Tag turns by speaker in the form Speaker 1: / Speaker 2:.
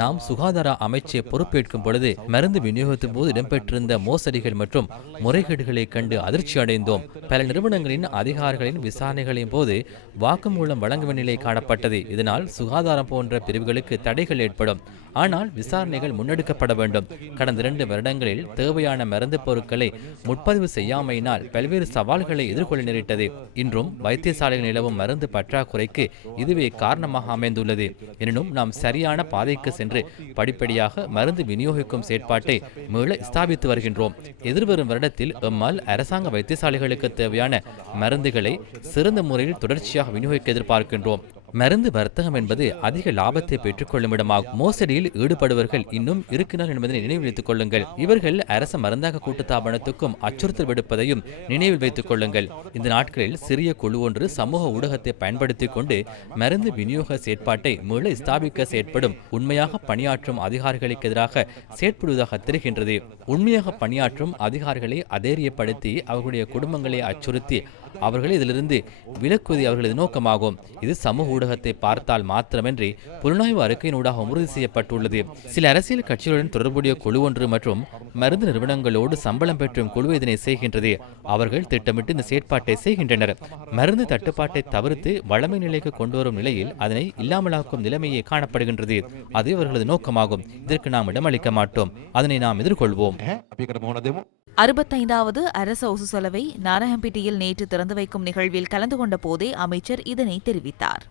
Speaker 1: நாம் சுகாதார அமைச்சை பொறுப்பேற்கும் பொழுது மருந்து விநியோகத்தின் போது இடம்பெற்றிருந்த மோசடிகள் மற்றும் முறைகேடுகளை கண்டு அதிர்ச்சி அடைந்தோம். பல நிறுவனங்களின் அதிகாரிகளின் விசாரணைகளின் போது வாக்குமூலம் வழங்கும் நிலை காணப்பட்டது. இதனால் சுகாதாரம் போன்ற பிரிவுகளுக்கு தடைகள் ஏற்படும். ஆனால் விசாரணைகள் முன்னெடுக்கப்பட வேண்டும். கடந்த இரண்டு வருடங்களில் தேவையான மருந்து பொருட்களை முற்பதிவு செய்யாமையினால் பல்வேறு சவால்களை எதிர்கொள்ள நேரிட்டது. இன்றும் வைத்தியசாலையில் நிலவும் மருந்து பற்றாக்குறைக்கு இதுவே காரணமாக அமைந்துள்ளது. எனினும் நாம் சரியான பாதைக்கு சென்று படிப்படியாக மருந்து விநியோகிக்கும் செயற்பாட்டை மீள ஸ்தாபித்து வருகின்றோம். எதிர்வரும் வருடத்தில் எம்மால் அரசாங்க வைத்தியசாலைகளுக்கு தேவையான மருந்துகளை சிறந்த முறையில் தொடர்ச்சியாக விநியோகிக்க எதிர்பார்க்கின்றோம். மருந்து வர்த்தகம் என்பது அதிக லாபத்தை பெற்றுக்கொள்ளும் இடமாகும் மோசடியில் ஈடுபடுவர்கள் இன்னும் இருக்கிறார் என்பதை நினைவில் வைத்துக் கொள்ளுங்கள். இவர்கள் அரச மருந்தாக கூட்டுத்தாபனத்துக்கும் அச்சுறுத்தல் விடுப்பதையும் நினைவில் வைத்துக் கொள்ளுங்கள். இந்த நாட்களில் சிறிய குழு ஒன்று சமூக ஊடகத்தை பயன்படுத்திக் கொண்டு மருந்து விநியோக செயற்பாட்டை மீள ஸ்தாபிக்க செயற்படும் உண்மையாக பணியாற்றும் அதிகாரிகளுக்கு எதிராக செயற்படுவதாக தெரிகின்றது. உண்மையாக பணியாற்றும் அதிகாரிகளை அதேரியப்படுத்தி அவர்களுடைய குடும்பங்களை அச்சுறுத்தி அவர்களை இதிலிருந்து விலக்குவது அவர்களது நோக்கமாகும். இது சமூக ஊடகத்தை பார்த்தால் மாத்திரமின்றி புலனாய்வு அறிக்கையினூடாக உறுதி செய்யப்பட்டுள்ளது. சில அரசியல் கட்சிகளுடன் தொடர்புடைய குழு ஒன்று மற்றும் மருந்து நிறுவனங்களோடு சம்பளம் பெற்றும் குழு இதனை செய்கின்றது. அவர்கள் திட்டமிட்டு இந்த செயற்பாட்டை செய்கின்றனர். மருந்து தட்டுப்பாட்டை தவிர்த்து வளமை நிலைக்கு கொண்டு வரும் நிலையில் அதனை இல்லாமலாக்கும் நிலைமையே காணப்படுகின்றது. அது அவர்களது நோக்கமாகும். இதற்கு நாம் இடமளிக்க மாட்டோம். அதனை நாம் எதிர்கொள்வோம்.
Speaker 2: அறுபத்தைந்தாவது அரச ஒசு செலவை நாராயணம்பேட்டையில் நேற்று திறந்து வைக்கும் நிகழ்வில் கலந்து கொண்ட போதே அமைச்சர் இதனை தெரிவித்தார்.